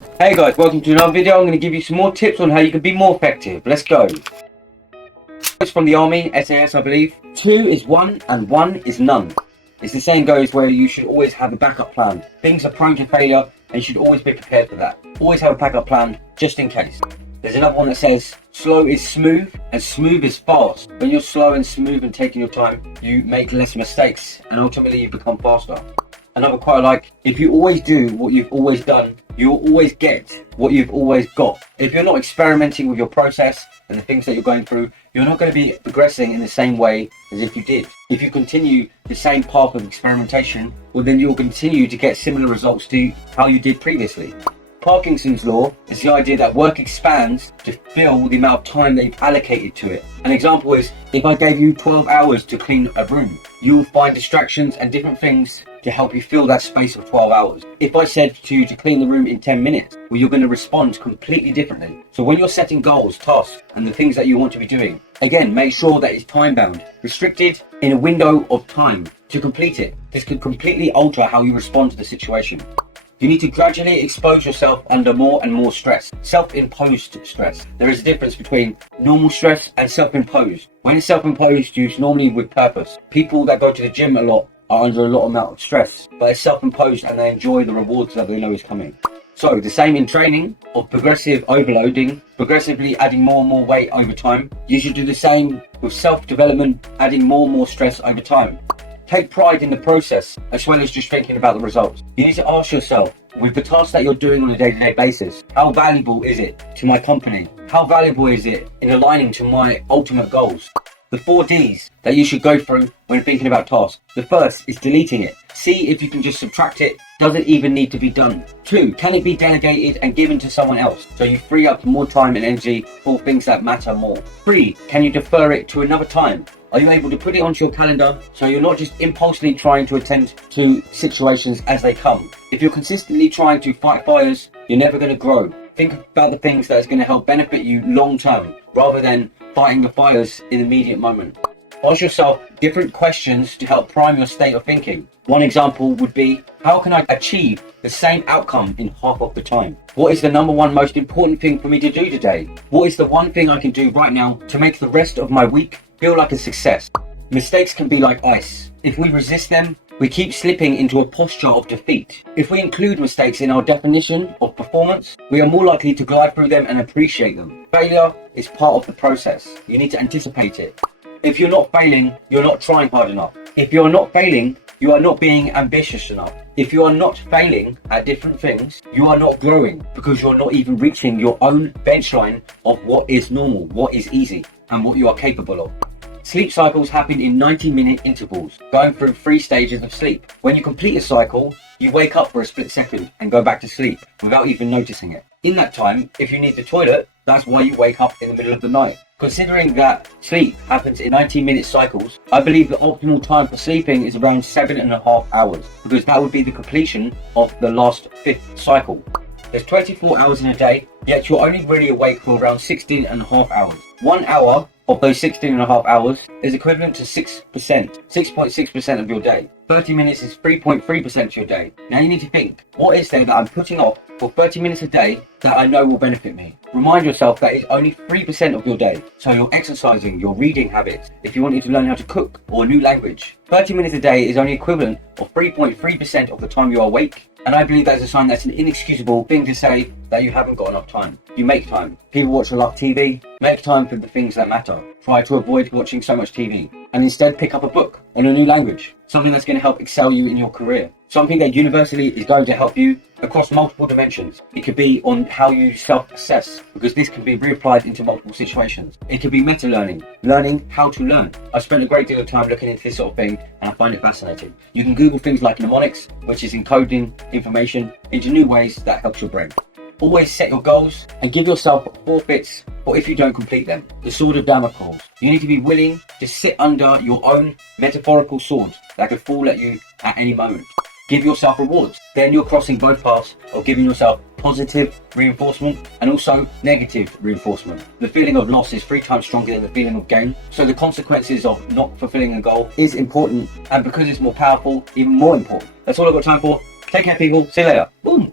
Hey guys, welcome to another video. I'm going to give you some more tips on how you can be more effective. Let's go. It's from the army, SAS I believe. 2 is 1 and 1 is none. It's the saying goes where you should always have a backup plan. Things are prone to failure and you should always be prepared for that. Always have a backup plan just in case. There's another one that says slow is smooth and smooth is fast. When you're slow and smooth and taking your time, you make less mistakes and ultimately you become faster. Another quote I like, if you always do what you've always done, you'll always get what you've always got. If you're not experimenting with your process and the things that you're going through, you're not going to be progressing in the same way as if you did. If you continue the same path of experimentation, well then you'll continue to get similar results to how you did previously. Parkinsons law is the idea that work expands to fill the amount of time that you've allocated to it. An example is, if I gave you 12 hours to clean a room, you'll find distractions and different things to help you fill that space of 12 hours. If I said to you to clean the room in 10 minutes, well, you're going to respond completely differently. So when you're setting goals, tasks, and the things that you want to be doing, again, make sure that it's time bound, restricted in a window of time to complete it. This could completely alter how you respond to the situation. You need to gradually expose yourself under more and more stress. Self-imposed stress. There is a difference between normal stress and self-imposed. When it's self-imposed, it's normally with purpose. People that go to the gym a lot are under a lot amount of stress, but it's self-imposed and they enjoy the rewards that they know is coming. So the same in training of progressive overloading, progressively adding more and more weight over time. You should do the same with self-development, adding more and more stress over time. Take pride in the process as well as just thinking about the results. You need to ask yourself, with the tasks that you're doing on a day-to-day basis, how valuable is it to my company? How valuable is it in aligning to my ultimate goals? The 4 Ds that you should go through when thinking about tasks. The first is deleting it. See if you can just subtract it. Does it even need to be done? 2, can it be delegated and given to someone else so you free up more time and energy for things that matter more? 3, can you defer it to another time? Are you able to put it onto your calendar so you're not just impulsively trying to attend to situations as they come? If you're consistently trying to fight fires, you're never going to grow. Think about the things that is going to help benefit you long term rather than fighting the fires in the immediate moment. Ask yourself different questions to help prime your state of thinking. One example would be, how can I achieve the same outcome in half of the time? What is the number one most important thing for me to do today? What is the one thing I can do right now to make the rest of my week feel like a success? Mistakes can be like ice. If we resist them, we keep slipping into a posture of defeat. If we include mistakes in our definition of performance, we are more likely to glide through them and appreciate them. Failure is part of the process. You need to anticipate it. If you're not failing, you're not trying hard enough. If you're not failing, you are not being ambitious enough. If you are not failing at different things, you are not growing because you're not even reaching your own bench line of what is normal, what is easy, and what you are capable of. Sleep cycles happen in 90-minute intervals, going through 3 stages of sleep. When you complete a cycle, you wake up for a split second and go back to sleep without even noticing it. In that time, if you need the toilet, that's why you wake up in the middle of the night. Considering that sleep happens in 90-minute cycles, I believe the optimal time for sleeping is around 7.5 hours, because that would be the completion of the last 5th cycle. There's 24 hours in a day, yet you're only really awake for around 16.5 hours. 1 hour of those 16.5 hours is equivalent to 6.6% of your day. 30 minutes is 3.3% of your day. Now you need to think, what is there that I'm putting off for 30 minutes a day that I know will benefit me? Remind yourself that it's only 3% of your day. So your exercising, your reading habits, if you wanted to learn how to cook or a new language, 30 minutes a day is only equivalent of 3.3% of the time you are awake. And I believe that is a sign that's an inexcusable thing to say that you haven't got enough time. You make time. People watch a lot of TV. Make time for the things that matter. Try to avoid watching so much TV and instead pick up a book on a new language. Something that's going to help excel you in your career. Something that universally is going to help you across multiple dimensions. It could be on how you self-assess, because this can be reapplied into multiple situations. It could be meta-learning, learning how to learn. I've spent a great deal of time looking into this sort of thing and I find it fascinating. You can Google things like mnemonics, which is encoding information into new ways that helps your brain. Always set your goals and give yourself forfeits for if you don't complete them. The sword of Damocles. You need to be willing to sit under your own metaphorical sword that could fall at you at any moment. Give yourself rewards. Then you're crossing both paths of giving yourself positive reinforcement and also negative reinforcement. The feeling of loss is 3 times stronger than the feeling of gain. So the consequences of not fulfilling a goal is important, and because it's more powerful, even more important. That's all I've got time for. Take care, people. See you later. Boom.